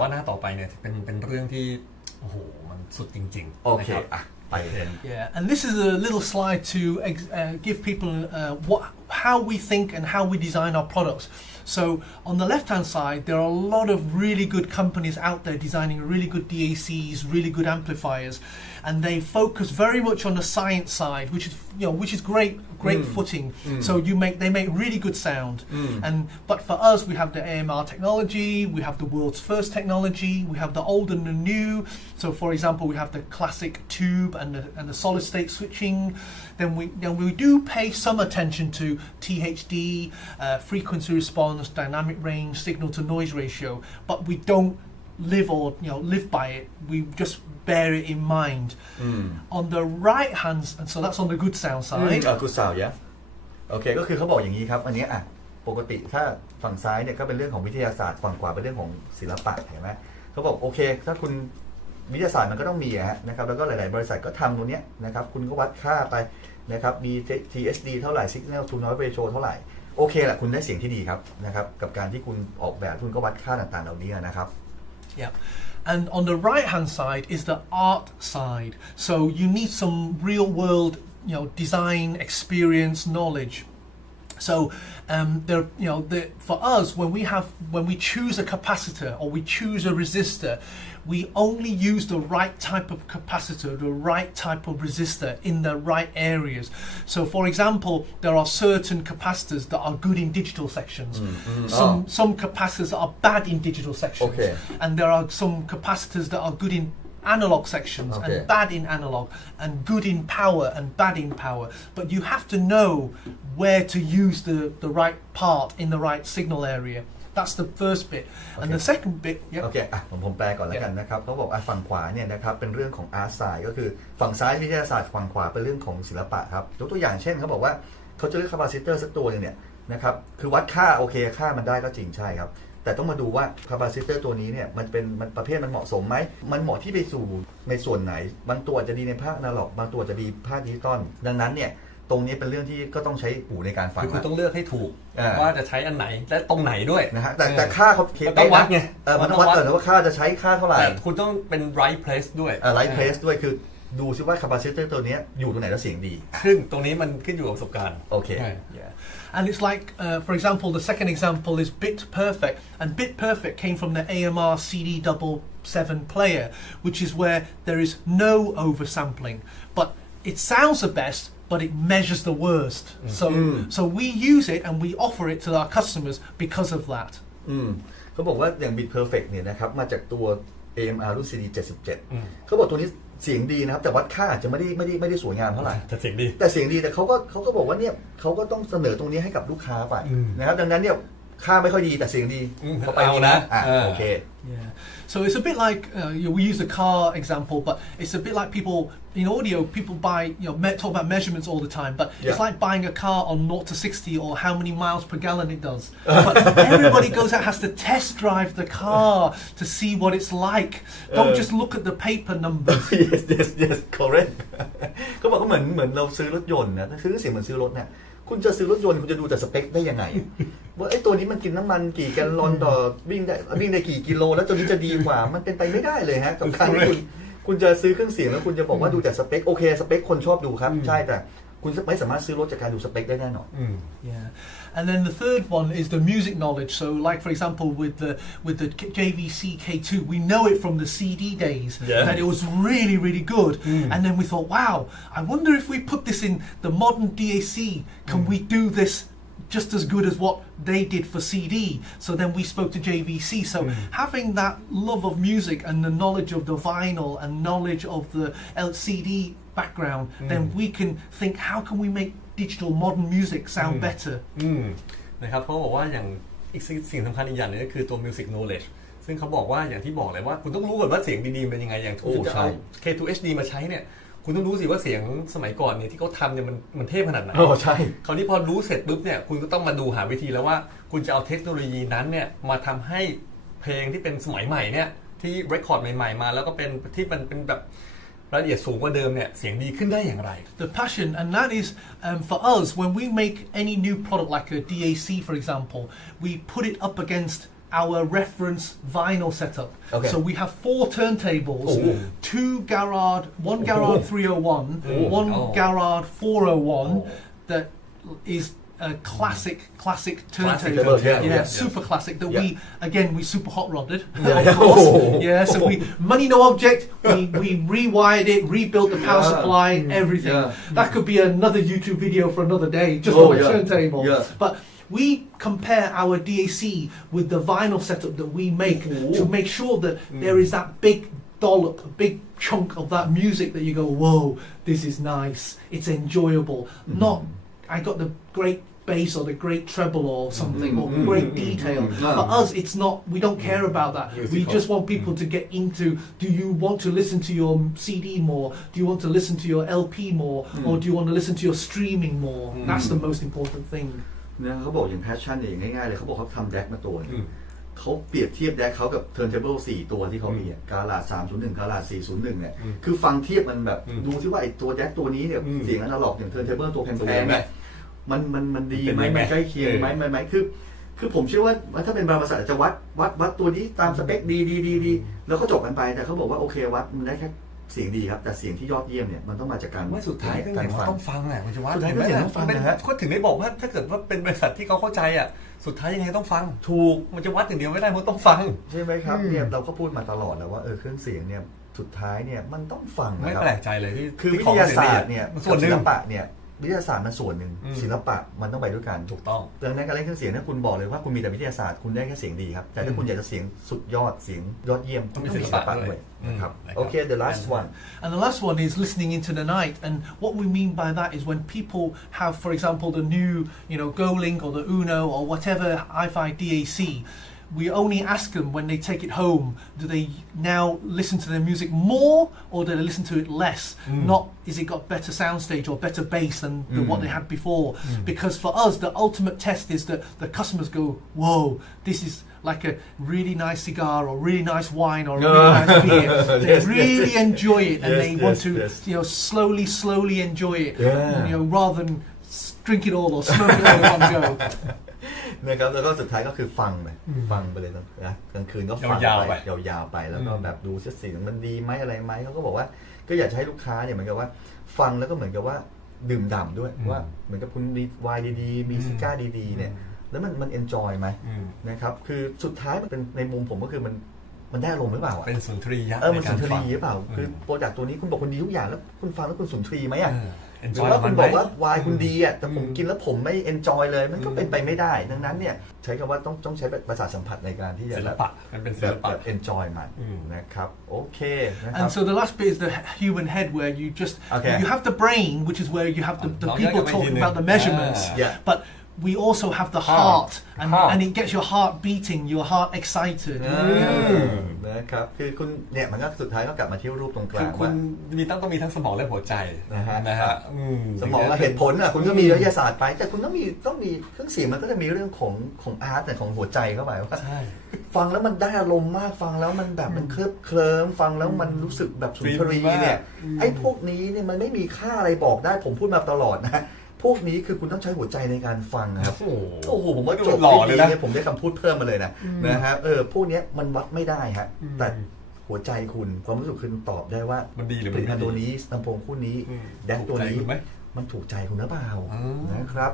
ว่าหน้าต่อไปเนี่ยเป็นเรื่องที่โอ้โหมันสุดจริงๆ โอเคไปเห็น Yeah, and this is a little slide to give people how we think and how we design our products. So on the left-hand side, there are a lot of really good companies out there designing really good DACs, really good amplifiers, and they focus very much on the science side, which is great footing. So they make really good sound. But for us, we have the AMR technology, we have the world's first technology, we have the old and the new. So for example, we have the classic tube and the solid-state switching. Then we do pay some attention to THD, frequency response, dynamic range, signal to noise ratio, but we don't live by it. We just bear it in mind. On the right hand, and so that's on the good sound side. Good sound, yeah. โอเคก็คือเขาบอกอย่างนี้ครับอันนี้ปกติถ้าฝั่งซ้ายเนี่ยก็เป็นเรื่องของวิทยาศาสตร์ฝั่งขวาเป็นเรื่องของศิลปะเห็นไหมเขาบอกโอเคถ้าคุณวิทยาศาสตร์มันก็ต้องมีนะครับแล้วก็หลายๆบริษัทก็ทำตรงนี้นะครับคุณก็วัดค่าไปนะครับมี THD เท่าไหร่ Signal to Noise Ratio เท่าไหร่โอเคแหละคุณได้เสียงที่ดีครับนะครับกับการที่คุณออกแบบคุณก็วัดค่าต่างๆเหล่านี้นะครับ Yeah. And on the right hand side is the art side. So you need some real world, design experience, knowledge. So for us, when we choose a capacitor or we choose a resistor, we only use the right type of capacitor, the right type of resistor in the right areas. So for example, there are certain capacitors that are good in digital sections. Some capacitors are bad in digital sections. Okay. And there are some capacitors that are good in analog sections and bad in analog, and good in power and bad in power. But you have to know where to use the right part in the right signal area. That's the first bit. And the second bit, โอเคผมแปลก่อนแล้วกันนะครับเขาบอกฝั่งขวาเนี่ยนะครับเป็นเรื่องของ art side ก็คือฝั่งซ้ายวิทยาศาสตร์ฝั่งขวาเป็นเรื่องของศิลปะครับยกตัวอย่างเช่นเขาบอกว่าเขาจะเลือกคาปาซิเตอร์สักตัวนึงเนี่ยนะครับคือวัดค่าโอเคค่ามันได้ก็จริงใช่ครับแต่ต้องมาดูว่าคาปาซิเตอร์ตัวนี้เนี่ยมันประเภทมันเหมาะสมไหมมันเหมาะที่ไปสู่ในส่วนไหนบางตัวจะดีในภาคอนาล็อกบางตัวจะดีภาคดิจิตอลดังนั้นเนี่ยตรงนี้เป็นเรื่องที่ก็ต้องใช้หูในการฟังคุณต้องเลือกให้ถูกว่าจะใช้อันไหนและตรงไหนด้วยนะฮะแต่ค่าเขาต้องวัดไงมันต้องวัดก่อนว่าค่าจะใช้ค่าเท่าไหร่แต่คุณต้องเป็น right place ด้วย right place ด้วยคือดูซิว่าคาปาซิเตอร์ตัวนี้อยู่ตรงไหนแล้วเสียงดีซึ่งตรงนี้มันขึ้นอยู่กับประสบการณ์โอเค And it's like, for example, the second example is Bit Perfect, and Bit Perfect came from the AMR CD77 player, which is where there is no oversampling, but it sounds the best, but it measures the worst. So we use it and we offer it to our customers because of that. เขาบอกว่าอย่าง Bit Perfect เนี่ยนะครับมาจากตัว AMR รุ่น CD77 เขาบอกตัวนี้เสียงดีนะครับแต่วัดค่าอาจจะไม่ได้สวยงามเท่าไหร่แต่เสียงดีแต่เขาก็บอกว่าเนี่ยเขาก็ต้องเสนอตรงนี้ให้กับลูกค้าไปนะครับดังนั้นเนี่ยค่าไม่ค่อยดีแต่เสียงดีเขาไปนะโอเค Yeah. So it's a bit like we use the car example, but it's a bit like people in audio. People buy, talk about measurements all the time, but it's like buying a car on 0 to 60 or how many miles per gallon it does. But everybody goes out has to test drive the car to see what it's like. Don't just look at the paper numbers. yes, correct. ก็บอกว่าเหมือนเราซื้อรถยนต์นะถ้าซื้อเสียงเหมือนซื้อรถเนี่ยคุณจะซื้อรถยนต์คุณจะดูแต่สเปคได้ยังไงว่าไอ้ตัวนี้มันกินน้ำมันกี่แกลลอนต่อวิ่งได้กี่กิโลแล้วตัวนี้จะดีกว่ามันเป็นไปไม่ได้เลยฮะกับการที่คุณจะซื้อเครื่องเสียงแล้วคุณจะบอกว่าดูแต่สเปคโอเคสเปคคนชอบดูครับใช่แต่คุณไม่สามารถซื้อรถจากการดูสเปคได้แน่นอน Yeah. And then the third one is the music knowledge. So, like for example, with the JVC K2, we know it from the CD days that it was really, really good. And then we thought, wow, I wonder if we put this in the modern DAC, can we do this just as good as what they did for CD? So then we spoke to JVC. So having that love of music and the knowledge of the vinyl and knowledge of the LCD background, then we can think, how can we make digital modern music sound better? นะครับเขาบอกว่าอย่างอีกสิ่งสำคัญอีกอย่างนึงก็คือตัว music knowledge ซึ่งเขาบอกว่าอย่างที่บอกเลยว่าคุณต้องรู้ก่อนว่าเสียงดีๆเป็นยังไงอย่างคุณจะเอา K2HD มาใช้เนี่ยคุณต้องรู้สิว่าเสียงสมัยก่อนเนี่ยที่เขาทำเนี่ยมันเทพขนาดไหนใช่คราวนี้พอรู้เสร็จปุ๊บเนี่ยคุณก็ต้องมาดูหาวิธีแล้วว่าคุณจะเอาเทคโนโลยีนั้นเนี่ยมาทำให้เพลงที่เป็นสมัยใหม่เนี่ยที่เรคคอร์ดใหม่ๆมาแล้วก็เป็นที่มันเป็นแบบรายละเอียดสูงกว่าเดิมเนี่ยเสียงดีขึ้นได้อย่างไร The passion, and that is for us when we make any new product like a DAC for example, we put it up against our reference vinyl setup. Okay. So we have 4 turntables, Oh. 2 Garrard, 1 Garrard 301, 1 Oh. Garrard 401 Oh. that is a classic turntable. turntable, yeah. Super classic that Yeah. we super hot rodded, Yeah. of course. Oh. Yeah, so we money no object. We rewired it, rebuilt the power supply, everything. Yeah. That could be another YouTube video for another day, just Oh, on the yeah. turntable. Yeah. But we compare our DAC with the vinyl setup that we make to make sure that there is that big dollop, a big chunk of that music that you go, whoa, this is nice, it's enjoyable. Not, I got the great bass or the great treble or something or great detail. For us, it's not, we don't care about that. We Musical. just want people to get into, do you want to listen to your CD more? Do you want to listen to your LP more? Or do you want to listen to your streaming more? That's the most important thing. นะเขาบอกอย่างแพชชั่นเนี่ยง่ายๆเลยเขาบอกเขาทำแดกมาตัวหนึ่ง อืม เขาเปรียบเทียบแดกเขากับ turntable 4 ตัวที่เขามีกาลาด301กาลาด401เนี่ยคือฟังเทียบมันแบบดูที่ว่าไอ้ตัวแดกตัวนี้เนี่ยเสียงอนาล็อกอย่าง turntable ตัวแพงๆเนี่ยมันดีไหมมันใกล้เคียงไหมคือผมเชื่อว่าถ้าเป็นบางบริษัทอาจจะวัดตัวนี้ตามสเปคดีแล้วก็จบกันไปแต่เขาบอกว่าโอเควัดมันได้แค่เสียงดีครับแต่เสียงที่ยอดเยี่ยมเนี่ยมันต้องมาจากการ ว่าสุดท้ายก็ การ เห็นว่าต้องฟังแหละมันจะว่า สุดท้ายก็เสียงต้องฟังนะฮะ เขาถึงได้บอกว่าถ้าเกิดว่าเป็นบริษัทที่เขาเข้าใจอ่ะสุดท้ายยังไงต้องฟัง ถูก มันจะวัดอย่างเดียวไม่ได้มันต้องฟัง ใช่ไหมครับเนี่ยเราก็พูดมาตลอดแล้วว่าเครื่องเสียงเนี่ยสุดท้ายเนี่ยมันต้องฟัง ไม่ นะครับ แปลกใจเลยที่ คือวิ ที่ ทยาศาสตร์เนี่ย ส่วนหนึ่ ศิ ง ลปะเนี่ยวิทยาศาสตร์มันส่วนหนึ่งศิลปะมันต้องไปด้วยกัน ถูกต้อง ดังนั้นการเล่นเครื่องเสียงถ้าคุณบอกเลยว่าคุณมีแต่วิทยาศาสตร์คุณได้แค่เสียงดีครับแต่ถ้าคุณอยากจะเสียงสุดยอดเสียงยอดเยี่ยม ต้องมีศิลปะด้วย นะครับโอเค the last one And the last one is listening into the night. And what we mean by that is when people have, for example, the new, GoLink or the Uno or whatever iFi DAC, we only ask them when they take it home, do they now listen to their music more or do they listen to it less? Not, is it got better soundstage or better bass than what they had before? Because for us, the ultimate test is that the customers go, whoa, this is like a really nice cigar or really nice wine or a really nice beer. They really enjoy it and they want to, slowly enjoy it, rather than drink it all or smoke it all in one go. นะครับแล้วก็สุดท้ายก็คือฟังไปเลยนะกลางคืนก็ฟัง ยาวๆ ไป ไป ยาวๆไปแล้วก็แบบดูเสียงมันดีไหมอะไรไหมเขาก็บอกว่าก็อยากจะให้ลูกค้าเนี่ยเหมือนกับว่าฟังแล้วก็เหมือนกับว่าดื่มด่ำด้วยว่าเหมือนกับคุณมีไวน์ดีๆมีซิก้าดีๆเนี่ยแล้วมันเอนจอยไหมนะครับคือสุดท้ายมันเป็นในมุมผมก็คือมันได้อารมณ์หรือเปล่า เป็นสุนทรียะ มันสุนทรีหรือเปล่าคือโปรดักต์ตัวนี้คุณบอกคุณดีทุกอย่างแล้วคุณฟังแล้วคุณสุนทรีไหมอ่ะหรือว่าคุณบอกว่าวายคุณดีอ่ะแต่ผมกินแล้วผมไม่เอนจอยเลยมันก็เป็นไปไม่ได้ดังนั้นเนี่ยใช้คำว่าต้องใช้ประสาทสัมผัสในการที่จะ ศิลปะมันเป็นศิลปะ แบบ enjoy มันนะครับโอเคนะครับ And so the last bit is the human head where you just you have the brain, which is where you have the people talking about the measurements, but we also have the heart, and it gets your heart beating, your heart excited. นะครับคือคุณเนี่ยมันก็สุดท้ายก็กลับมาที่รูปตรงก คื ลา อง คุณต้องมีทั้งสมองและหัวใจ นะฮะ ส สมองและเหตุผลคุณก็มีวิทยาศาสตร์ไปแต่คุณต้องมีเครื่องเสียงมันก็จะมีเรื่องของอาร์ตแต่ของหัวใจเข้าไปว่าฟังแล้วมันได้อารมณ์มากฟังแล้วมันแบบมันเคลิ้มฟังแล้วมันรู้สึกแบบสุนทรีเนี่ยไอ้พวกนี้เนี่ยมันไม่มีค่าอะไรบอกได้ผมพูดมาตลอดนะพวกนี้คือคุณต้องใช้หัวใจในการฟังครับโอ้โหผมว่าจบหล่อเลยนะผมได้คำพูดเพิ่มมาเลยนะฮะพวกนี้มันวัดไม่ได้ฮะแต่หัวใจคุณความรู้สึกคุณตอบได้ว่า มันดีหรือ ผ มัน ลิตภัณฑ์ตัวนี้ลำโพงคู่นี้แดกตัวนี้ ถูกใจคุณไหม มันถูกใจคุณหรือเปล่านะครับ